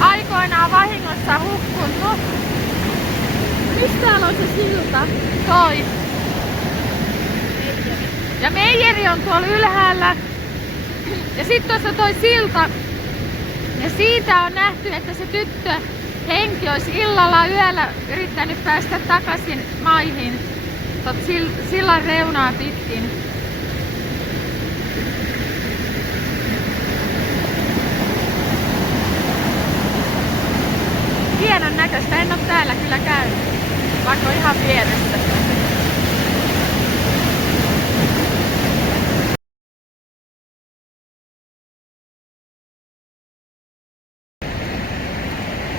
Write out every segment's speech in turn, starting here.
aikoinaan vahingossa hukkunnut. Mistä täällä on se silta? Toi. Ja meijeri on tuolla ylhäällä. Ja sitten tuossa toi silta. Ja siitä on nähty, että se tyttö henki olisi illalla yöllä yrittänyt päästä takaisin maihin. Sillan reunaa pitkin. Hienon näköistä, en ole täällä kyllä käynyt, vaikka on ihan vieressä.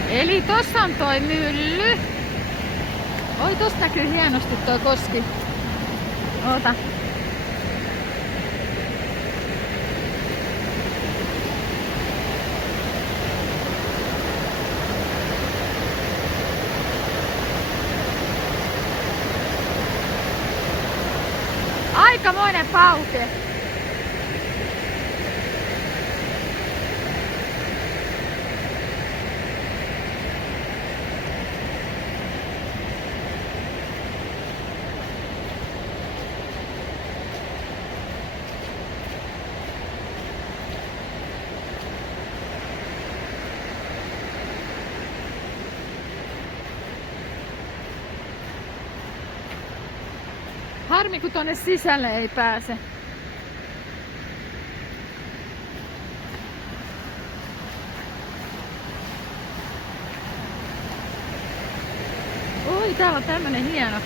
Eli tossa on toi mylly. Oi, tosta näkyy hienosti toi koski. Oota. Aikamoinen pauke. Harmi, kun tonne sisälle ei pääse. Oi, täällä on tämmönen hieno.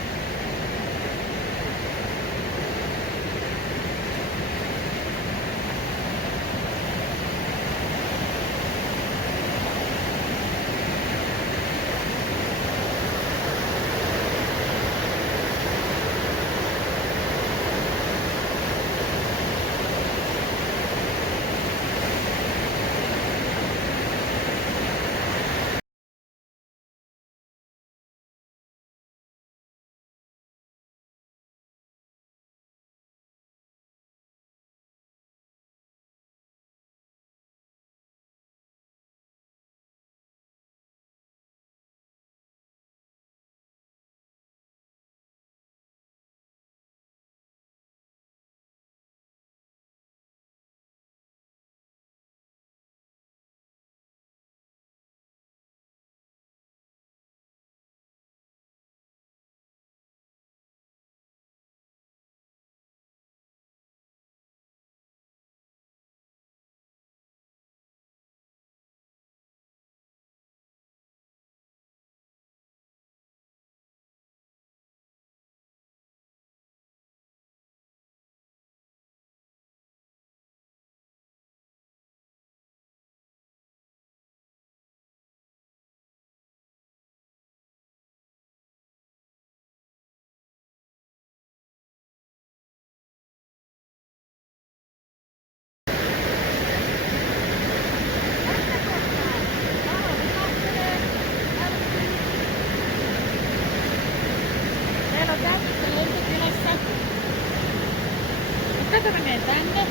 Tätä menee tänne.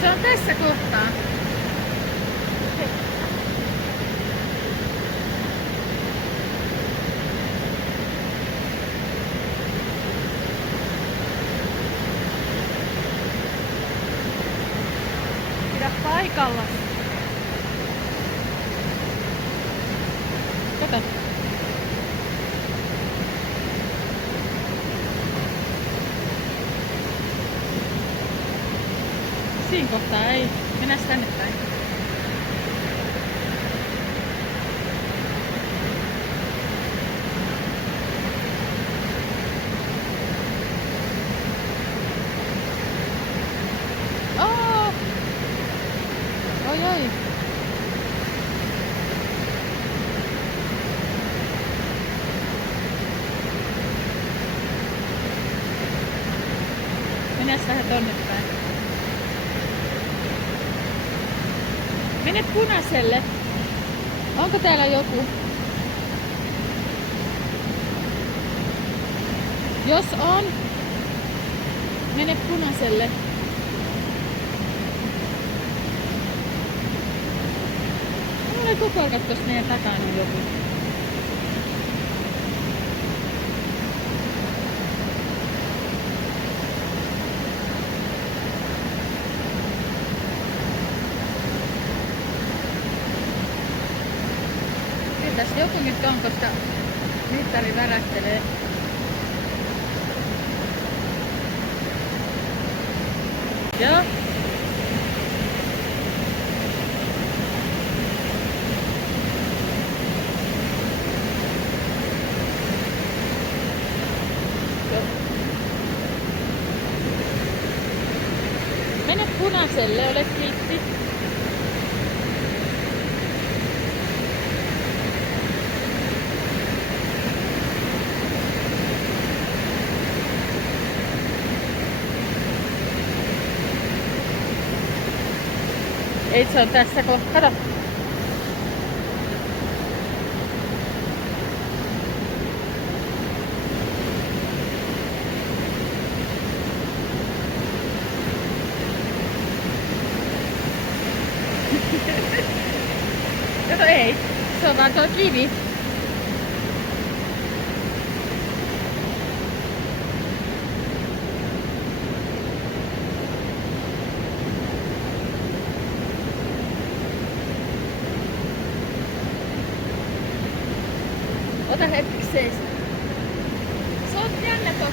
Se on tässä kohtaa. Pidä paikalla. Kato. Siinä kohtaa ei. Mennään tänne päin. Oh! Oi oi. Mennään vähän tonne päin. Mene punaiselle. Onko täällä joku? Jos on, mene punaiselle. Tulee koko ajan tuossa meidän takana joku. Kyllä tässä joku nyt on, koska mittari värähtelee. Joo. Mene punaiselle, ole kiltti. Ei, se on tässä kohta. Kato. Kato, ei. Se on vaan tuo kivi. Ota hetki seis. Se on jännä tuo.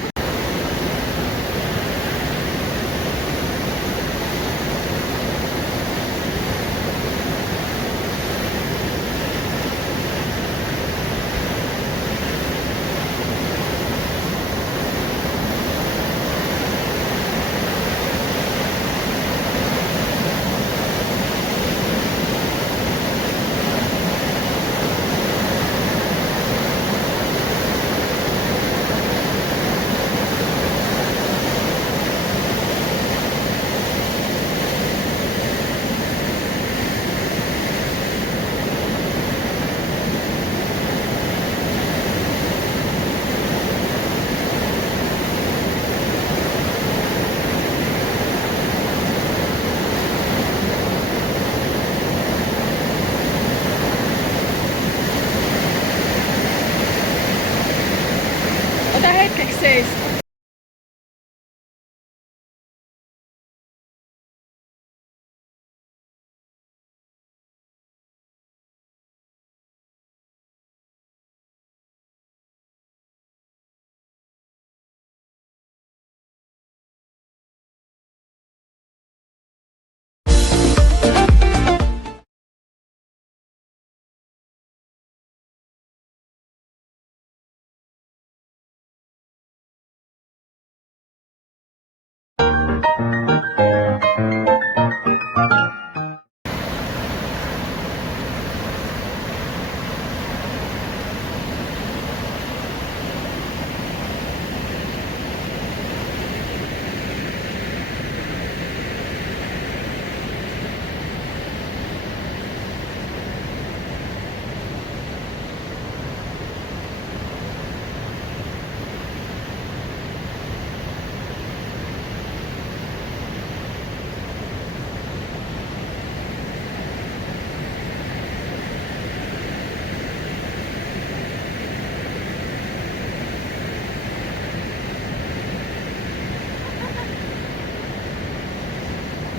Ota hetkeksi seis.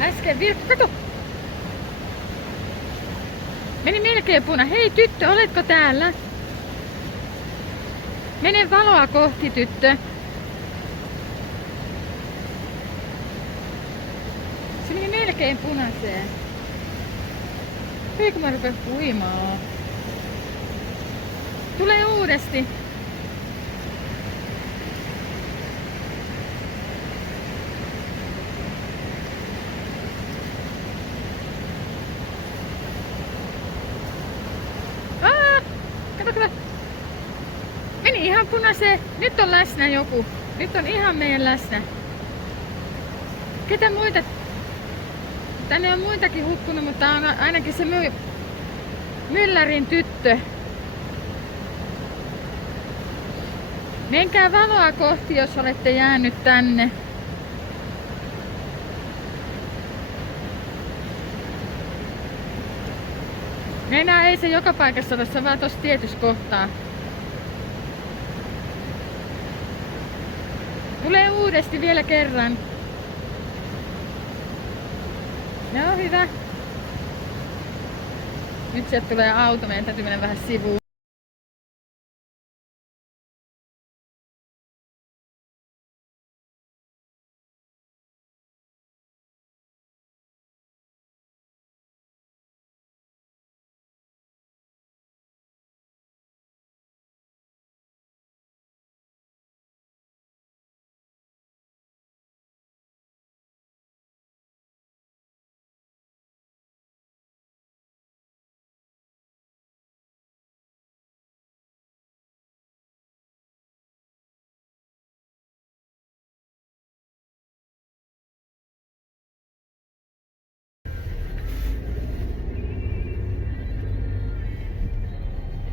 Äsken vilkku, kato! Meni melkein puna. Hei tyttö, oletko täällä? Mene valoa kohti, tyttö. Se meni melkein punaiseen. Hei kun mä rupean puimaan. Tulee uudesti. Meni ihan punaiseen. Nyt on läsnä joku. Nyt on ihan meidän läsnä. Ketä muita? Tänne on muitakin hukkunut, mutta on ainakin se myllärin tyttö. Menkää valoa kohti, jos olette jäänyt tänne. Enää ei se joka paikassa ole, se vaan tossa tietyssä kohtaa. Tulee uudesti vielä kerran. No hyvä. Nyt sieltä tulee auto, meidän täytyy mennä vähän sivuun.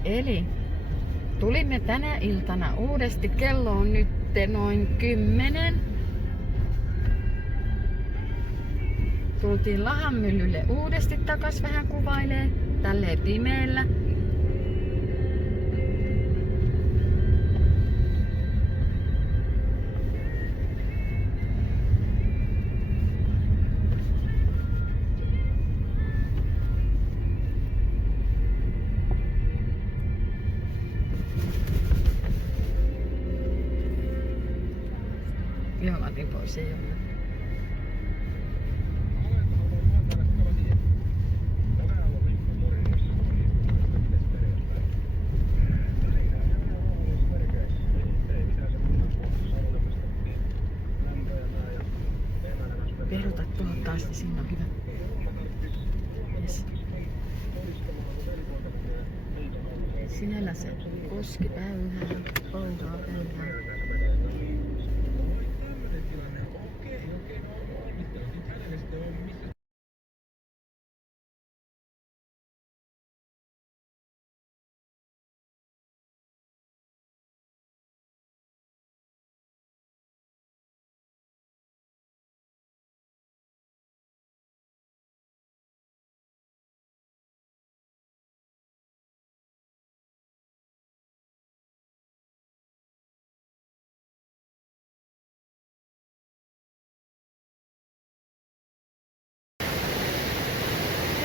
Eli tulimme tänä iltana uudesti. Kello on nyt noin 10. Tultiin Lahan myllylle uudesti takas vähän kuvailee. Tälleen pimeällä. Joo, mä otin pois, ei ole. Peruta tuohon taas, niin siinä on hyvä. Yes. Siellä se koski päyhää, hoitaa päyhää.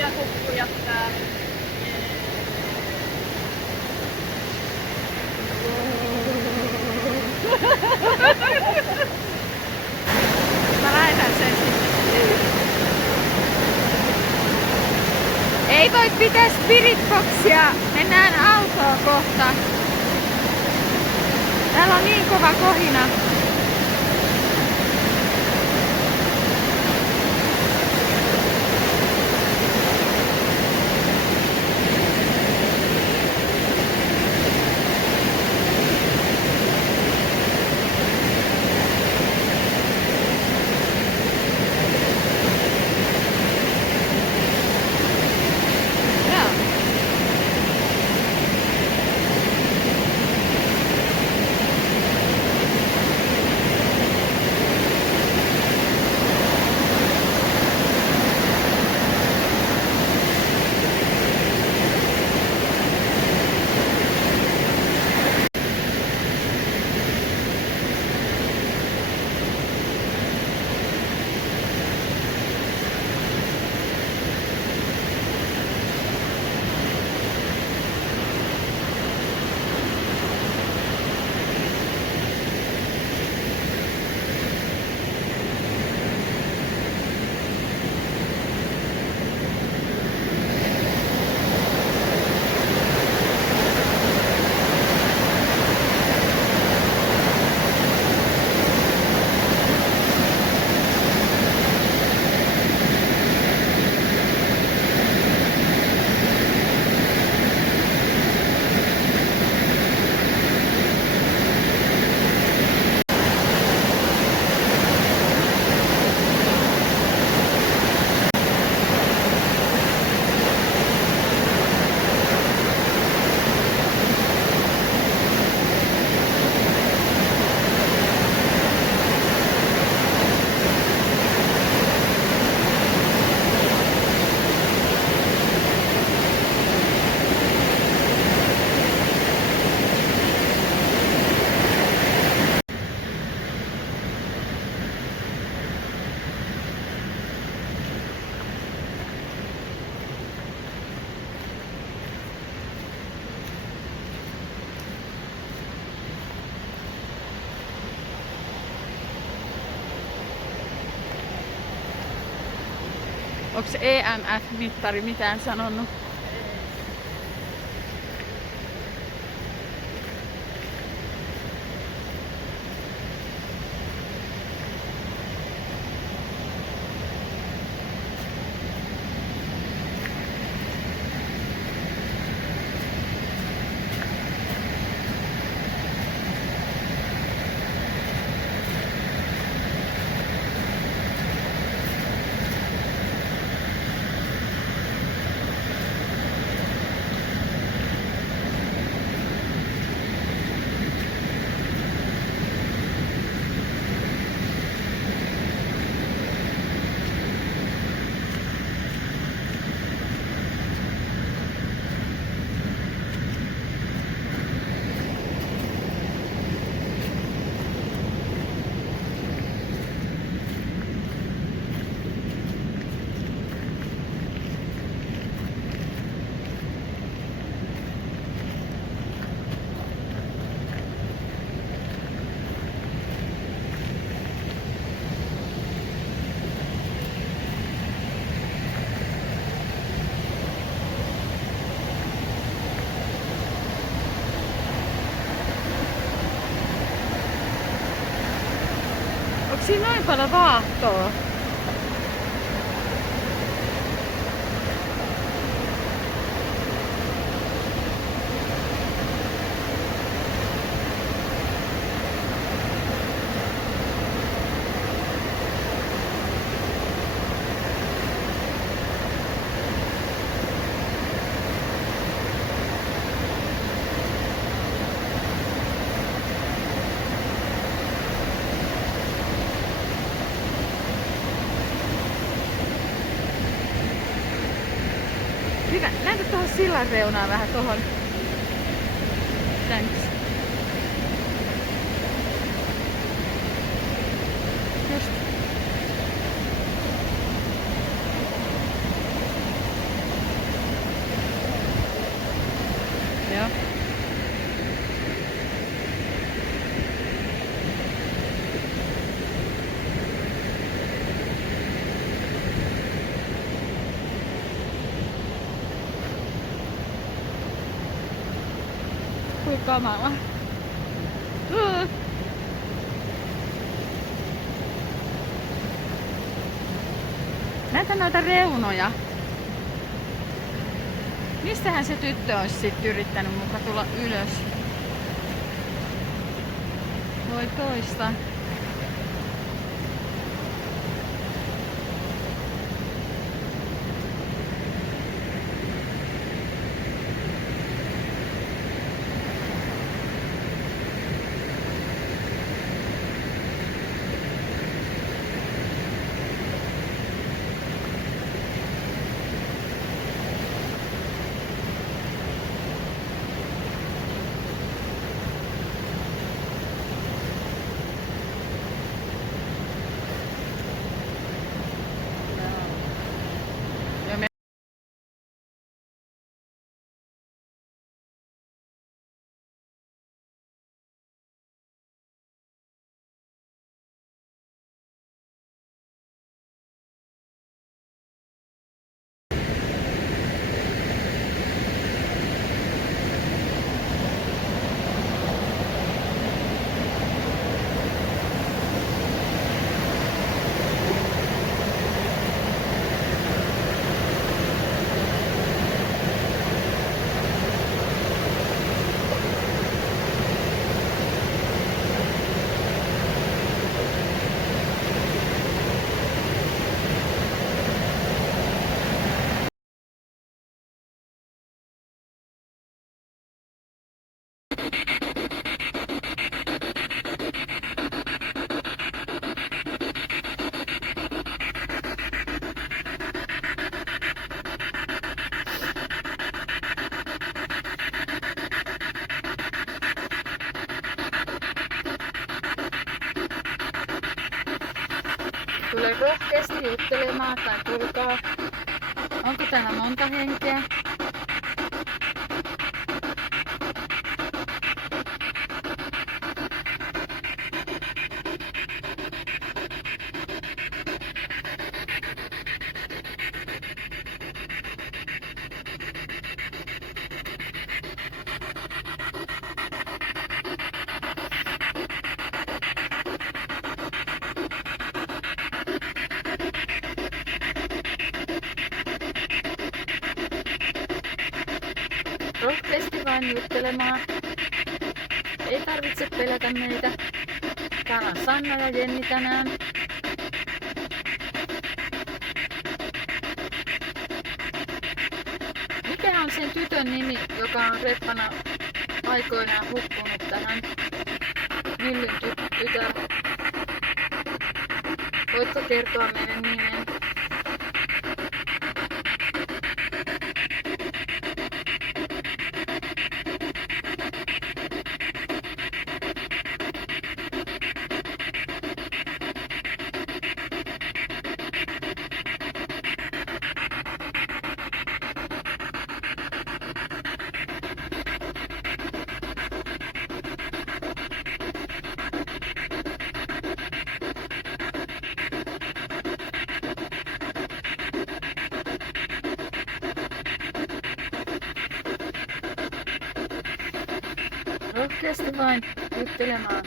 Ja hukkuja täällä. Mä lähetän sen sitten. Ei voi pitää spiritboxia. Mennään autoon kohta. Täällä on niin kova kohina. Onks EMF-mittari mitään sanonut? Onko siinä noin paljon vaahtoa? Hyvä. Näytä tuohon sillan reunaan vähän tuohon. Thanks. Just. Joo. Kui kamala. Näitä noita reunoja. Mistähän se tyttö olisi sitten yrittänyt muka tulla ylös? Voi toista. Tule rohkeasti juttelemaan tai tulkaa. Onko täällä monta henkeä? Rohkeasti vain juttelemaan. Ei tarvitse pelätä meitä. Täällä on Sanna ja Jenni tänään. Mikä on sen tytön nimi, joka on reppana aikoinaan hukkunut tähän myllyn tytär? Voitko kertoa meidän nimen? Rohkeasti vain juttelemaan.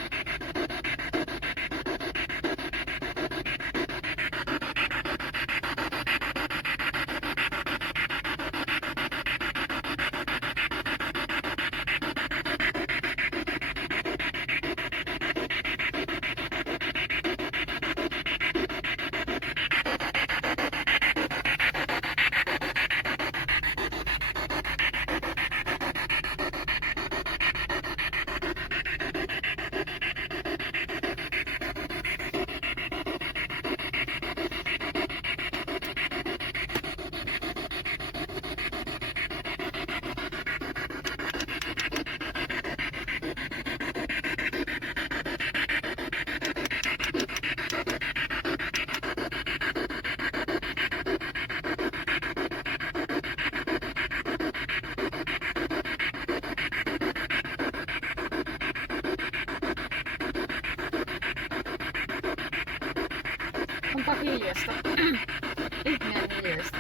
Onpa hiljasta. Ihmeen hiljasta.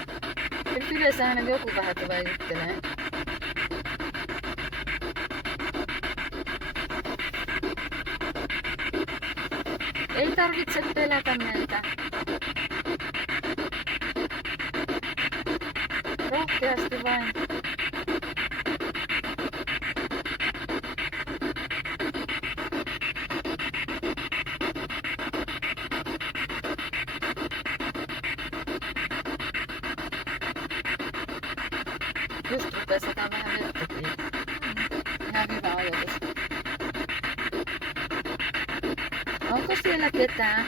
Nyt yleensä aina joku vähän tulee juttelee. Ei tarvitse pelätä meitä. Rohkeasti vain. Just rupee sataa vähän vettäkin. Ihan hyvä ajatus. Onko siellä ketään?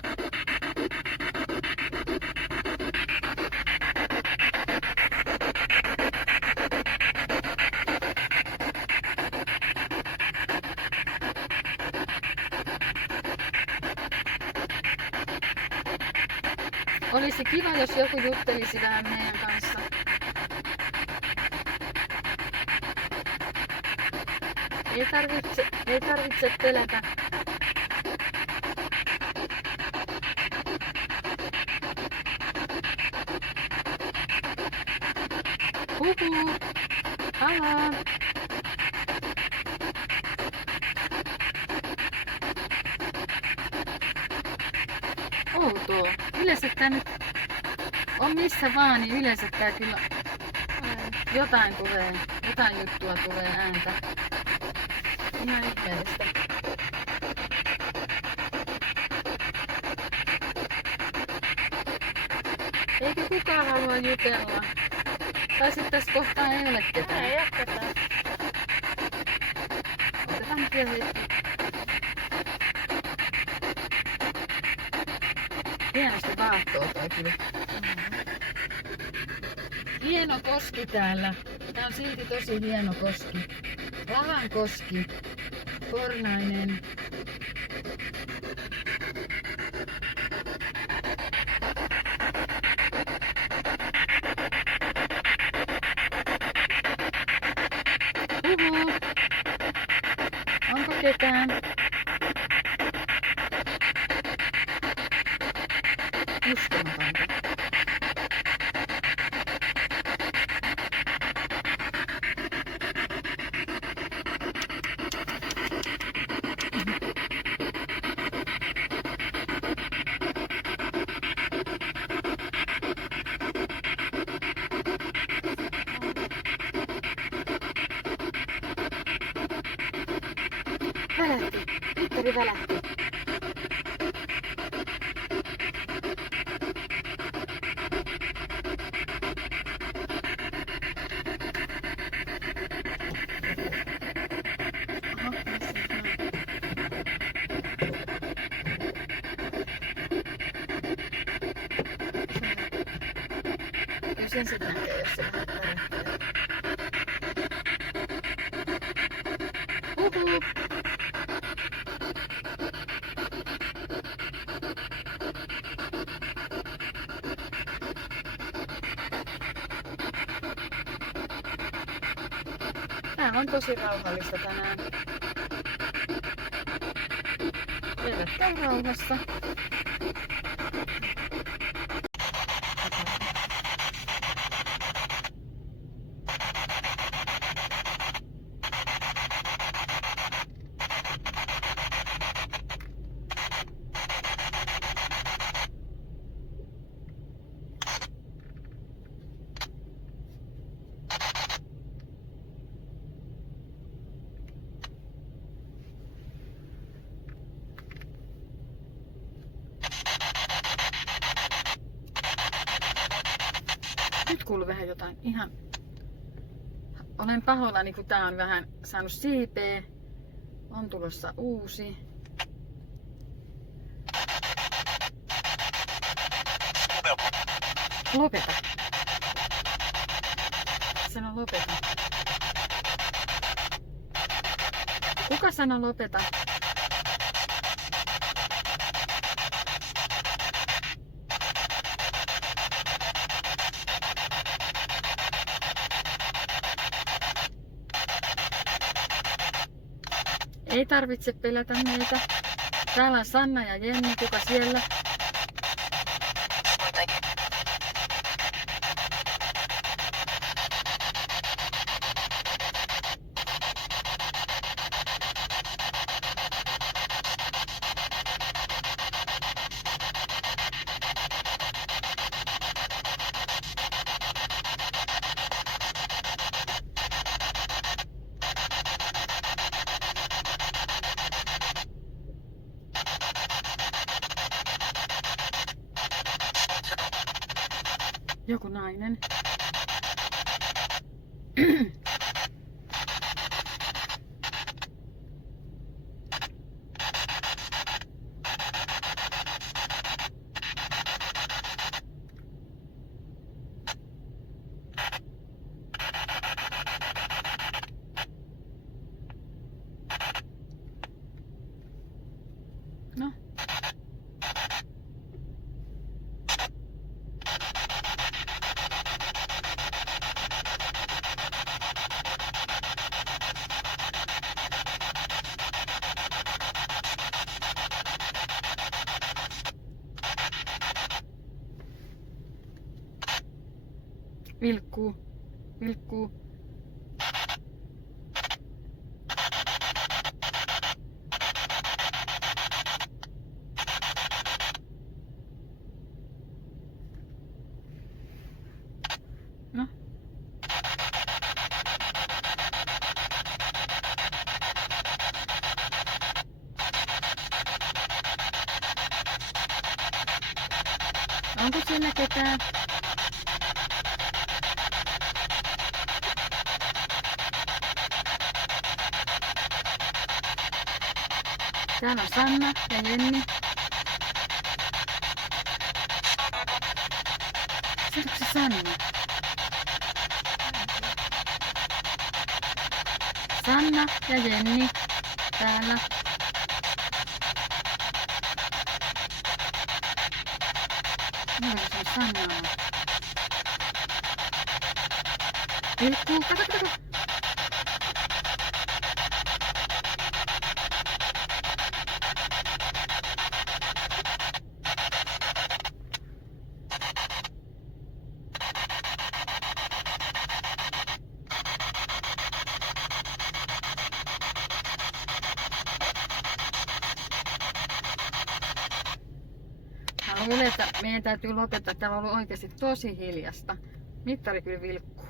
Olisi kiva, jos joku juttelisi vähän meidän kanssa. Ei tarvitse pelätä. Huhu! Laha! Outoa. Yleensä tää nyt on missä vaan, niin yleensä tää kyllä jotain tulee, jotain juttua tulee ääntä. Ihan ihmeellistä. Eikö kukaan halua jutella? Tai sit tässä kohtaa ei ole ketään. Ei ole ketään. Otetaan nyt vielä hetki. Hienosti vaahtoo toi kyllä. Hieno koski täällä. Tää on silti tosi hieno koski. Lahan koski. Pornainen. Huhu. Onko ketään? Uskomatonta. välähti. Mittari välähti. Kyllä sen sit näkee, jos se vähän värähtää. Uhu. Tää on tosi rauhallista tänään. Verrattain rauhassa. Nyt kuuluu vähän jotain ihan... Olen pahoillani, kun tää on vähän saanut siipeä. On tulossa uusi. Lopeta. Sano lopeta. Kuka sanoo lopeta? Ei tarvitse pelätä meitä. Täällä on Sanna ja Jenni, kuka siellä? Joku nainen. No. Vilkkuu. Vilkkuu. No. Onko siellä ketään? Täällä on Sanna ja Jenni. Sieltäkö se Sanna? Sanna ja Jenni täällä. Mikä se on Sanna? Vilkkuu, kato, kato. Mä luulen, että meidän täytyy lopettaa. Täällä on ollut oikeasti tosi hiljasta. Mittari kyllä vilkkuu.